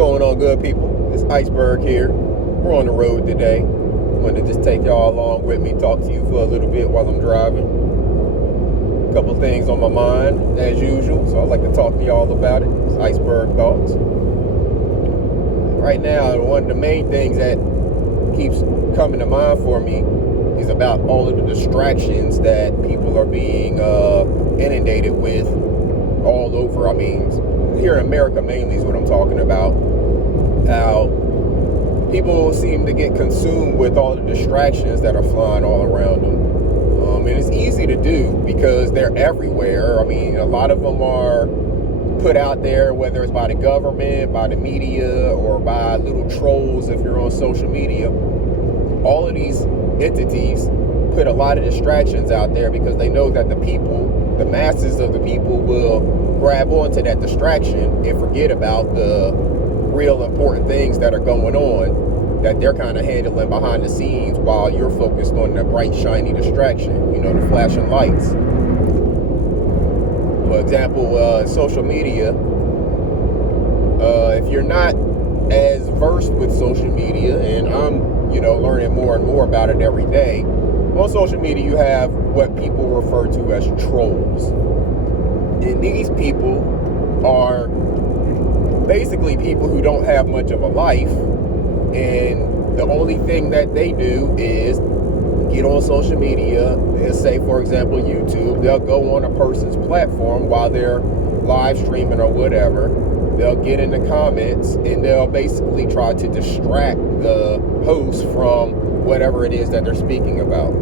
going on, good people? It's Iceberg here. We're on the road today. Wanted to just take y'all along with me, talk to you for a little bit while I'm driving. A couple things on my mind, as usual, so I'd like to talk to y'all about it. It's IcebergThoughts. Right now, one of the main things that keeps coming to mind for me is about all of the distractions that people are being inundated with all over. I mean, here in America mainly is what I'm talking about. How people seem to get consumed with all the distractions that are flying all around them. And it's easy to do because they're everywhere. I mean, a lot of them are put out there, whether it's by the government, by the media, or by little trolls if you're on social media. All of these entities put a lot of distractions out there because they know that the people, the masses of the people, will grab onto that distraction and forget about the real important things that are going on that they're kind of handling behind the scenes while you're focused on the bright, shiny distraction, you know, the flashing lights. For example, social media, if you're not as versed with social media, and I'm, learning more and more about it every day, on social media you have what people refer to as trolls. And these people are basically people who don't have much of a life, and the only thing that they do is get on social media. Let's say, for example, YouTube. They'll go on a person's platform while they're live streaming or whatever. They'll get in the comments and they'll basically try to distract the host from whatever it is that they're speaking about.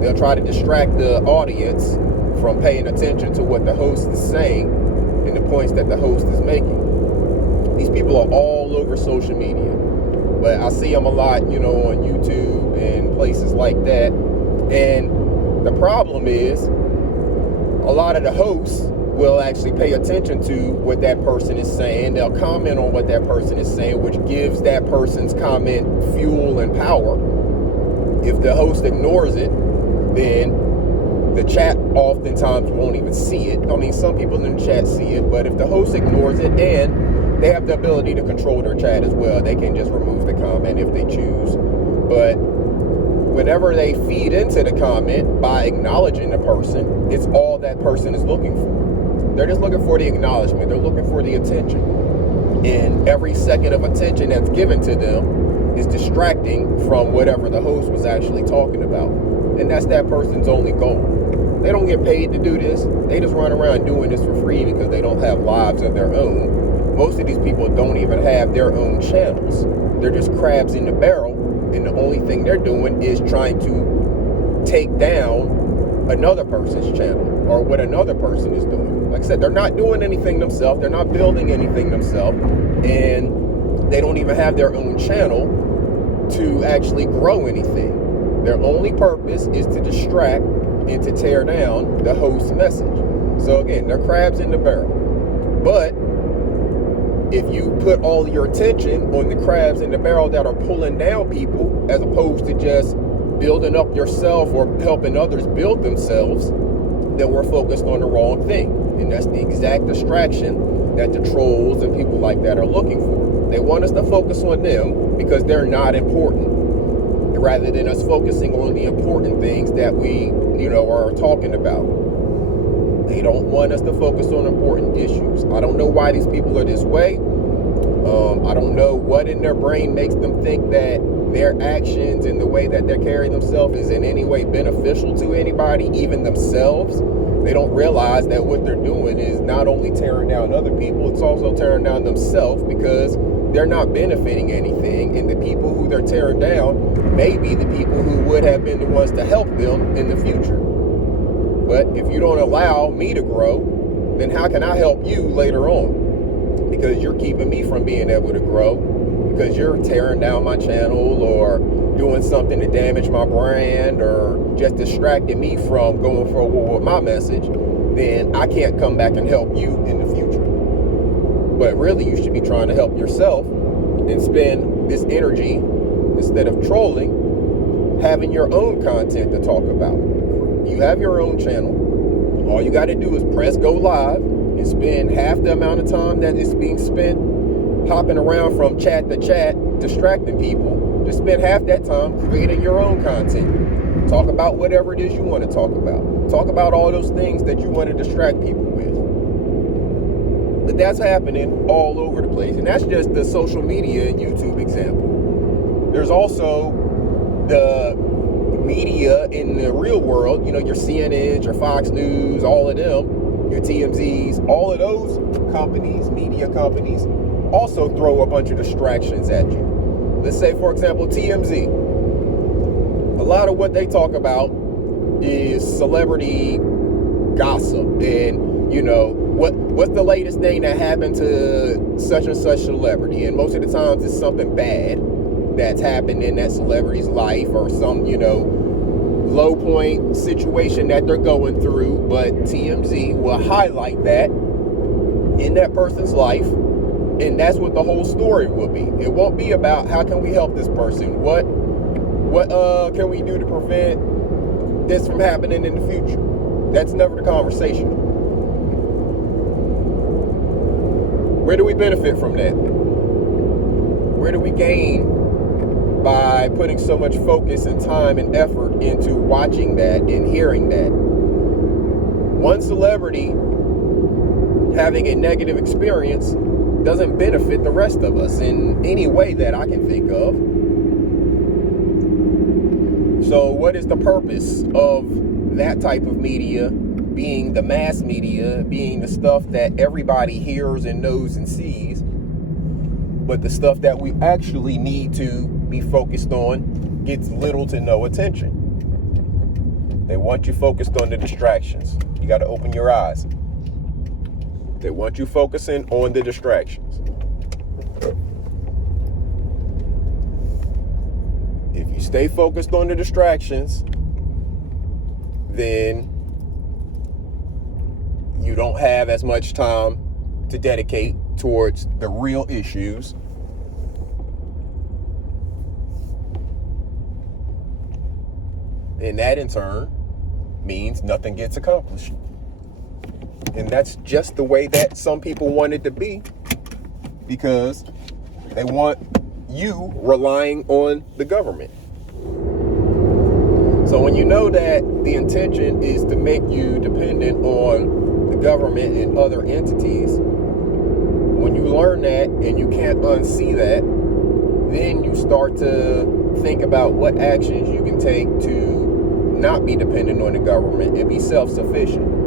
They'll try to distract the audience from paying attention to what the host is saying and the points that the host is making. These people are all over social media, but I see them a lot, on YouTube and places like that. And the problem is, a lot of the hosts will actually pay attention to what that person is saying. They'll comment on what that person is saying, which gives that person's comment fuel and power. If the host ignores it, then the chat oftentimes won't even see it. I mean, some people in the chat see it, but if the host ignores it, then they have the ability to control their chat as well. They can just remove the comment if they choose. But whenever they feed into the comment by acknowledging the person, it's all that person is looking for. They're just looking for the acknowledgement. They're looking for the attention. And every second of attention that's given to them is distracting from whatever the host was actually talking about. And that's that person's only goal. They don't get paid to do this. They just run around doing this for free because they don't have lives of their own. Most of these people don't even have their own channels. They're just crabs in the barrel, and the only thing they're doing is trying to take down another person's channel or what another person is doing. Like I said, they're not doing anything themselves. They're not building anything themselves, and they don't even have their own channel to actually grow anything. Their only purpose is to distract and to tear down the host's message. So again, they're crabs in the barrel. But if you put all your attention on the crabs in the barrel that are pulling down people, as opposed to just building up yourself or helping others build themselves, then we're focused on the wrong thing. And that's the exact distraction that the trolls and people like that are looking for. They want us to focus on them because they're not important, rather than us focusing on the important things that we, are talking about. They don't want us to focus on important issues. I don't know why these people are this way. I don't know what in their brain makes them think that their actions and the way that they're carrying themselves is in any way beneficial to anybody, even themselves. They don't realize that what they're doing is not only tearing down other people, it's also tearing down themselves because they're not benefiting anything. And the people who they're tearing down may be the people who would have been the ones to help them in the future. But if you don't allow me to grow, then how can I help you later on? Because you're keeping me from being able to grow, because you're tearing down my channel or doing something to damage my brand or just distracting me from going forward with my message, then I can't come back and help you in the future. But really, you should be trying to help yourself and spend this energy, instead of trolling, having your own content to talk about. You have your own channel. All you got to do is press go live and spend half the amount of time that is being spent hopping around from chat to chat, distracting people. Just spend half that time creating your own content. Talk about whatever it is you want to talk about. Talk about all those things that you want to distract people with. But that's happening all over the place. And that's just the social media and YouTube example. There's also the media in the real world, you know, your CNNs, your Fox News, all of them, your TMZs, all of those companies, media companies, also throw a bunch of distractions at you. Let's say, for example, TMZ. A lot of what they talk about is celebrity gossip and, you know, what's the latest thing that happened to such and such celebrity. And most of the times it's something bad that's happened in that celebrity's life or some, you know, low point situation that they're going through. But TMZ will highlight that in that person's life, and that's what the whole story will be. It won't be about how can we help this person, what can we do to prevent this from happening in the future. That's never the conversation. Where do we benefit from that? Where do we gain by putting so much focus and time and effort into watching that and hearing that? One celebrity having a negative experience doesn't benefit the rest of us in any way that I can think of. So what is the purpose of that type of media being the mass media, being the stuff that everybody hears and knows and sees, but the stuff that we actually need to be focused on gets little to no attention? They want you focused on the distractions. You got to open your eyes. They want you focusing on the distractions. If you stay focused on the distractions, then you don't have as much time to dedicate towards the real issues. And that in turn means nothing gets accomplished. And that's just the way that some people want it to be, because they want you relying on the government. So when you know that the intention is to make you dependent on the government and other entities, when you learn that and you can't unsee that, then you start to think about what actions you can take to not be dependent on the government and be self-sufficient.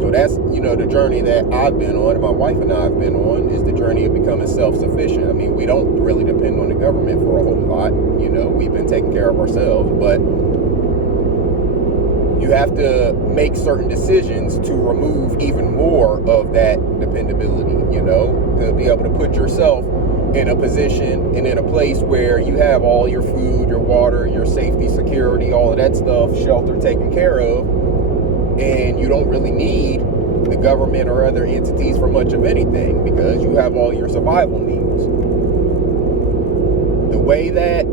So that's, you know, the journey that I've been on, and my wife and I have been on, is the journey of becoming self-sufficient. I mean, we don't really depend on the government for a whole lot. You know, we've been taking care of ourselves, but you have to make certain decisions to remove even more of that dependability, you know, to be able to put yourself in a position and in a place where you have all your food, your water, your safety, security, all of that stuff, shelter taken care of, and you don't really need the government or other entities for much of anything because you have all your survival needs. The way that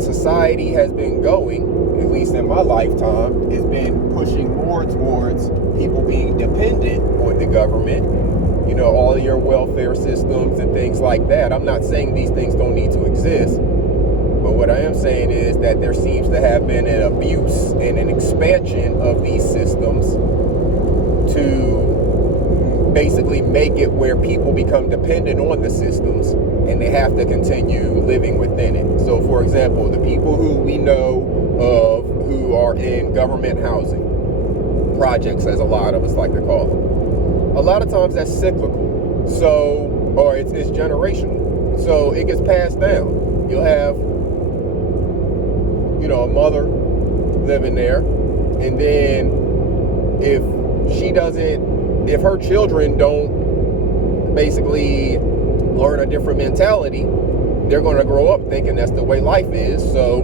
society has been going, at least in my lifetime, has been pushing more towards people being dependent on the government, you know, all of your welfare systems and things like that. I'm not saying these things don't need to exist, but what I am saying is that there seems to have been an abuse and an expansion of these systems to basically make it where people become dependent on the systems and they have to continue living within it. So, for example, the people who we know of who are in government housing projects, as a lot of us like to call them, a lot of times that's cyclical. So, or it's generational. So it gets passed down. You'll have, you know, a mother living there, and then if her children don't basically learn a different mentality, they're going to grow up thinking that's the way life is. So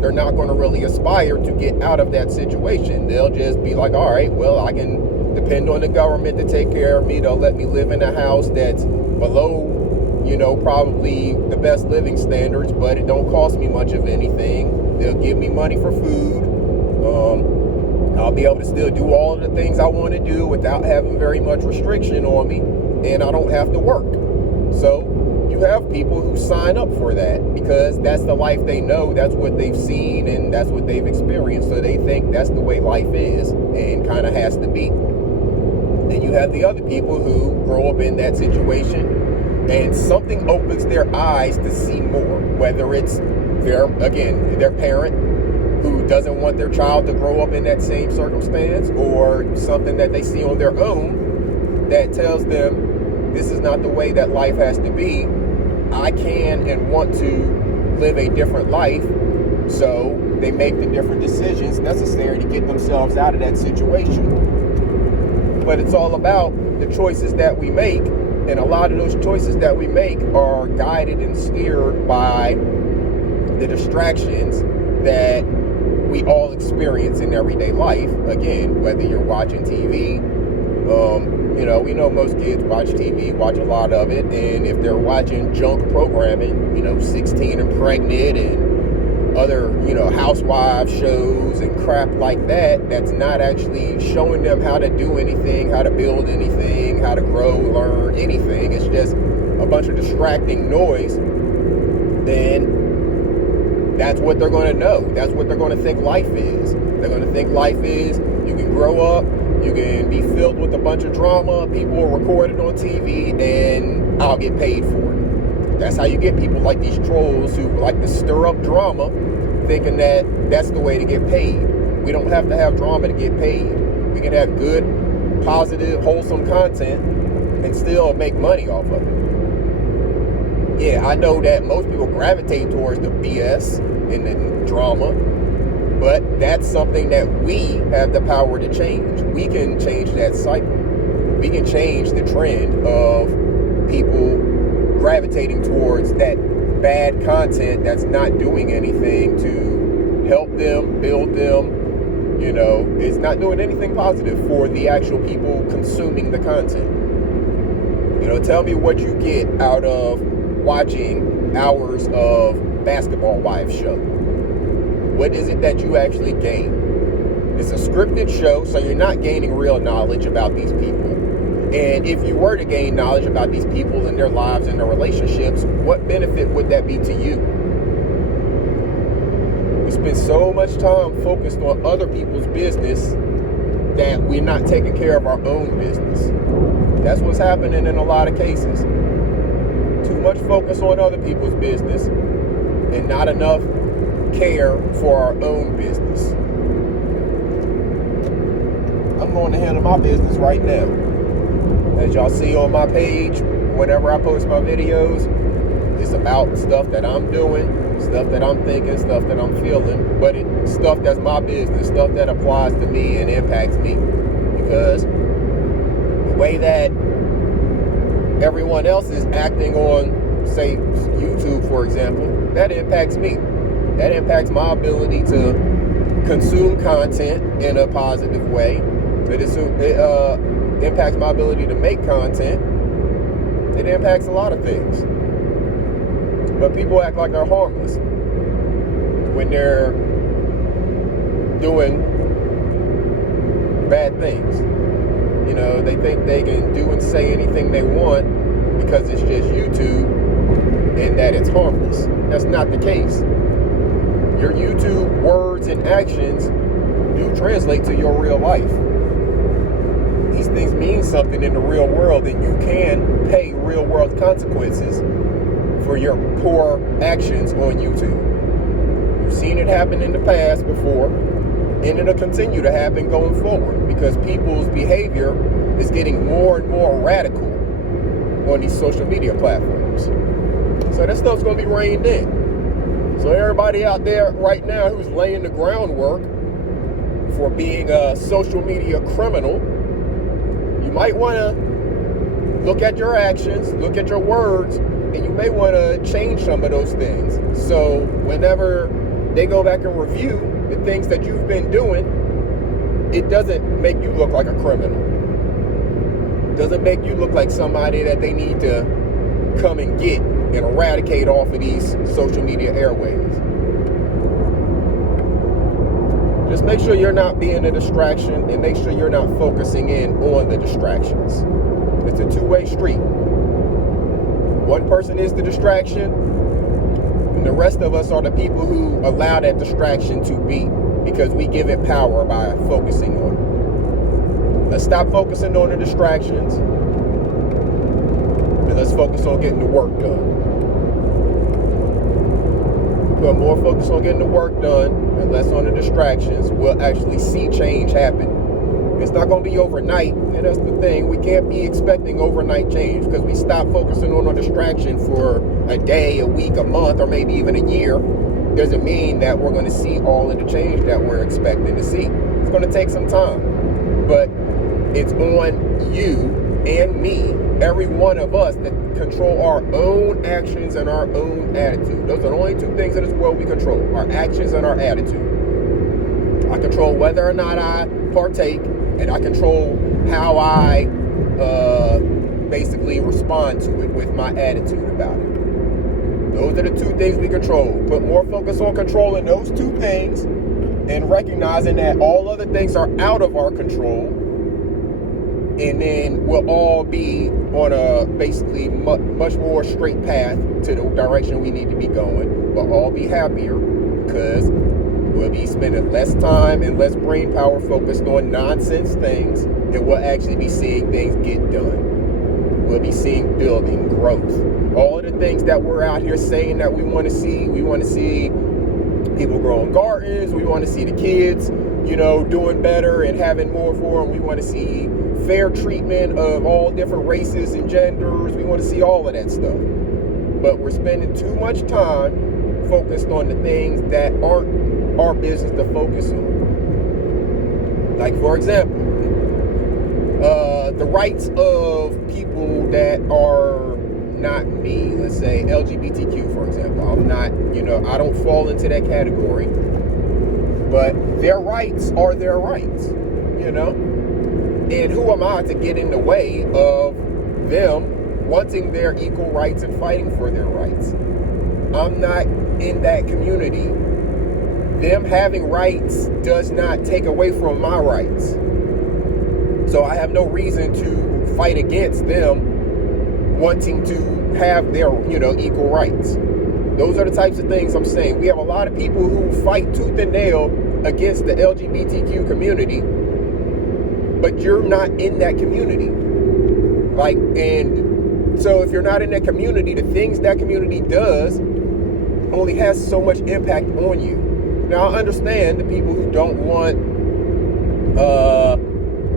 they're not going to really aspire to get out of that situation. They'll just be like, all right, well, I can depend on the government to take care of me. They'll let me live in a house that's below, you know, probably the best living standards, but it don't cost me much of anything. They'll give me money for food. I'll be able to still do all of the things I want to do without having very much restriction on me, and I don't have to work. So you have people who sign up for that because that's the life they know, that's what they've seen, and that's what they've experienced. So they think that's the way life is and kind of has to be. Then you have the other people who grow up in that situation and something opens their eyes to see more, whether it's their parent who doesn't want their child to grow up in that same circumstance, or something that they see on their own that tells them this is not the way that life has to be. I can and want to live a different life. So they make the different decisions necessary to get themselves out of that situation. But it's all about the choices that we make. And a lot of those choices that we make are guided and steered by the distractions that we all experience in everyday life. Again, whether you're watching TV, we know most kids watch TV, watch a lot of it, and if they're watching junk programming, 16 and Pregnant and other, housewives shows and crap like that, that's not actually showing them how to do anything, how to build anything, how to grow, learn anything. It's just a bunch of distracting noise. Then that's what they're going to know. That's what they're going to think life is. They're going to think life is you can grow up, you can be filled with a bunch of drama, people are recorded on TV, and I'll get paid for it. That's how you get people like these trolls who like to stir up drama, thinking that that's the way to get paid. We don't have to have drama to get paid. We can have good, positive, wholesome content and still make money off of it. Yeah, I know that most people gravitate towards the BS and the drama, but that's something that we have the power to change. We can change that cycle. We can change the trend of people gravitating towards that bad content that's not doing anything to help them, build them. It's not doing anything positive for the actual people consuming the content. Tell me what you get out of watching hours of Basketball Wives show. What is it that you actually gain? It's a scripted show, so you're not gaining real knowledge about these people. And if you were to gain knowledge about these people and their lives and their relationships, what benefit would that be to you? We spend so much time focused on other people's business that we're not taking care of our own business. That's what's happening in a lot of cases. Too much focus on other people's business and not enough care for our own business. I'm going to handle my business right now. As y'all see on my page, whenever I post my videos, it's about stuff that I'm doing, stuff that I'm thinking, stuff that I'm feeling, but it's stuff that's my business, stuff that applies to me and impacts me. Because the way that everyone else is acting on, say, YouTube, for example, that impacts me. That impacts my ability to consume content in a positive way. It impacts my ability to make content. It impacts a lot of things. But people act like they're harmless when they're doing bad things. They think they can do and say anything they want because it's just YouTube and that it's harmless. That's not the case. Your YouTube words and actions do translate to your real life. These things mean something in the real world, and you can pay real world consequences for your poor actions on YouTube. You've seen it happen in the past before, and it'll continue to happen going forward because people's behavior is getting more and more radical on these social media platforms. So that stuff's going to be reined in. So everybody out there right now who's laying the groundwork for being a social media criminal, you might want to look at your actions, look at your words, and you may want to change some of those things. So whenever they go back and review the things that you've been doing, it doesn't make you look like a criminal. It doesn't make you look like somebody that they need to come and get and eradicate off of these social media airwaves. Just make sure you're not being a distraction and make sure you're not focusing in on the distractions. It's a two-way street. One person is the distraction, and the rest of us are the people who allow that distraction to be, because we give it power by focusing on it. Let's stop focusing on the distractions, and let's focus on getting the work done. Put more focus on getting the work done and less on the distractions, we'll actually see change happen. It's not going to be overnight, and that's the thing. We can't be expecting overnight change, because we stop focusing on a distraction for a day, a week, a month, or maybe even a year. Doesn't mean that we're going to see all of the change that we're expecting to see. It's going to take some time, but it's on you and me, every one of us, that control our own actions and our own attitude. Those are the only two things in this world we control: our actions and our attitude. I control whether or not I partake, and I control how I basically respond to it with my attitude about it. Those are the two things we control. Put more focus on controlling those two things and recognizing that all other things are out of our control. And then we'll all be on a basically much more straight path to the direction we need to be going. We'll all be happier, because we'll be spending less time and less brain power focused on nonsense things, and we'll actually be seeing things get done. We'll be seeing building, growth. All of the things that we're out here saying that we want to see. We want to see people growing gardens. We want to see the kids, doing better and having more for them. We want to see fair treatment of all different races and genders. We want to see all of that stuff. But we're spending too much time focused on the things that aren't our business to focus on. Like, for example, the rights of people that are not me, let's say LGBTQ, for example. I'm not, I don't fall into that category, but their rights are their rights, and who am I to get in the way of them wanting their equal rights and fighting for their rights? I'm not in that community. Them having rights does not take away from my rights. So I have no reason to fight against them wanting to have their, equal rights. Those are the types of things I'm saying. We have a lot of people who fight tooth and nail against the LGBTQ community, but you're not in that community. And so if you're not in that community, the things that community does only has so much impact on you. Now, I understand the people who don't want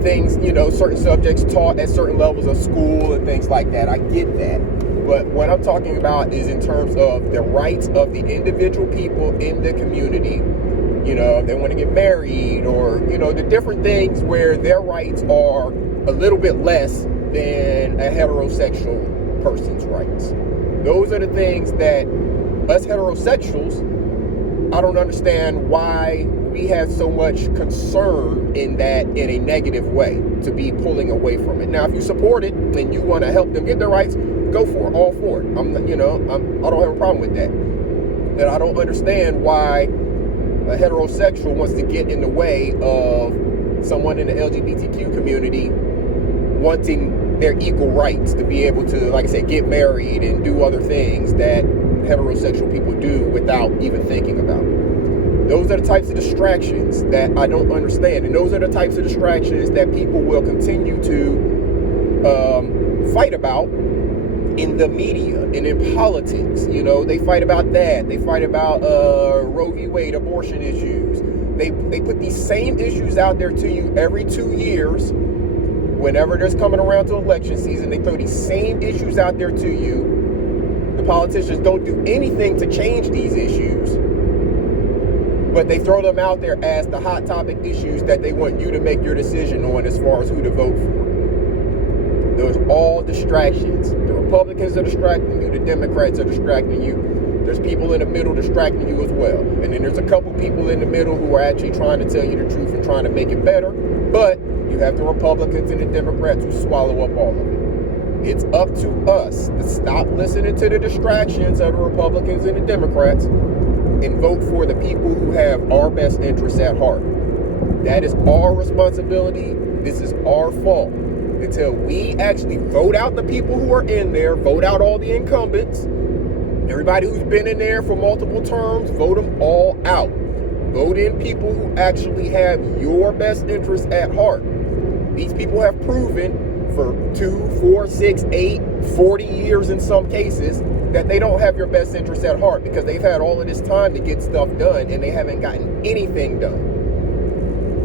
things, certain subjects taught at certain levels of school and things like that. I get that. But what I'm talking about is in terms of the rights of the individual people in the community. If they want to get married, or, the different things where their rights are a little bit less than a heterosexual person's rights. Those are the things that us heterosexuals, I don't understand why we have so much concern in that in a negative way, to be pulling away from it. Now, if you support it and you want to help them get their rights, go for it, all for it. I don't have a problem with that. And I don't understand why a heterosexual wants to get in the way of someone in the LGBTQ community wanting their equal rights to be able to, like I said, get married and do other things that heterosexual people do without even thinking about it. Those are the types of distractions that I don't understand. And those are the types of distractions that people will continue to fight about in the media and in politics. They fight about that. They fight about Roe v. Wade, abortion issues. They put these same issues out there to you every 2 years. Whenever there's coming around to election season, they throw these same issues out there to you. The politicians don't do anything to change these issues, but they throw them out there as the hot topic issues that they want you to make your decision on as far as who to vote for. Those are all distractions. The Republicans are distracting you. The Democrats are distracting you. There's people in the middle distracting you as well. And then there's a couple people in the middle who are actually trying to tell you the truth and trying to make it better. But you have the Republicans and the Democrats who swallow up all of it. It's up to us to stop listening to the distractions of the Republicans and the Democrats and vote for the people who have our best interests at heart. That is our responsibility. This is our fault. until we actually vote out the people who are in there, vote out all the incumbents, everybody who's been in there for multiple terms, vote them all out. Vote in people who actually have your best interests at heart. These people have proven for 2, 4, 6, 8, 40 years in some cases that they don't have your best interests at heart, because they've had all of this time to get stuff done and they haven't gotten anything done.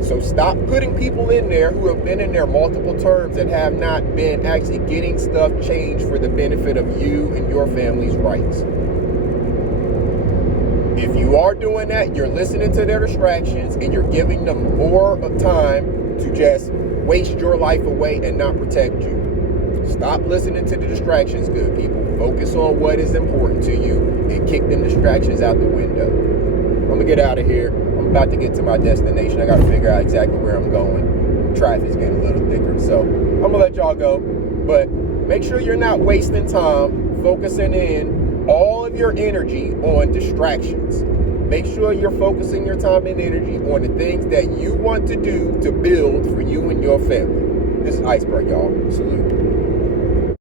So stop putting people in there who have been in there multiple terms and have not been actually getting stuff changed for the benefit of you and your family's rights. If you are doing that, you're listening to their distractions and you're giving them more time to just waste your life away and not protect you. Stop listening to the distractions, good people. Focus on what is important to you and kick them distractions out the window. I'm gonna get out of here. I'm about to get to my destination. I gotta figure out exactly where I'm going. Traffic's getting a little thicker, so I'm gonna let y'all go. But make sure you're not wasting time focusing in all of your energy on distractions. Make sure you're focusing your time and energy on the things that you want to do to build for you and your family. This is Iceberg, y'all. Salute.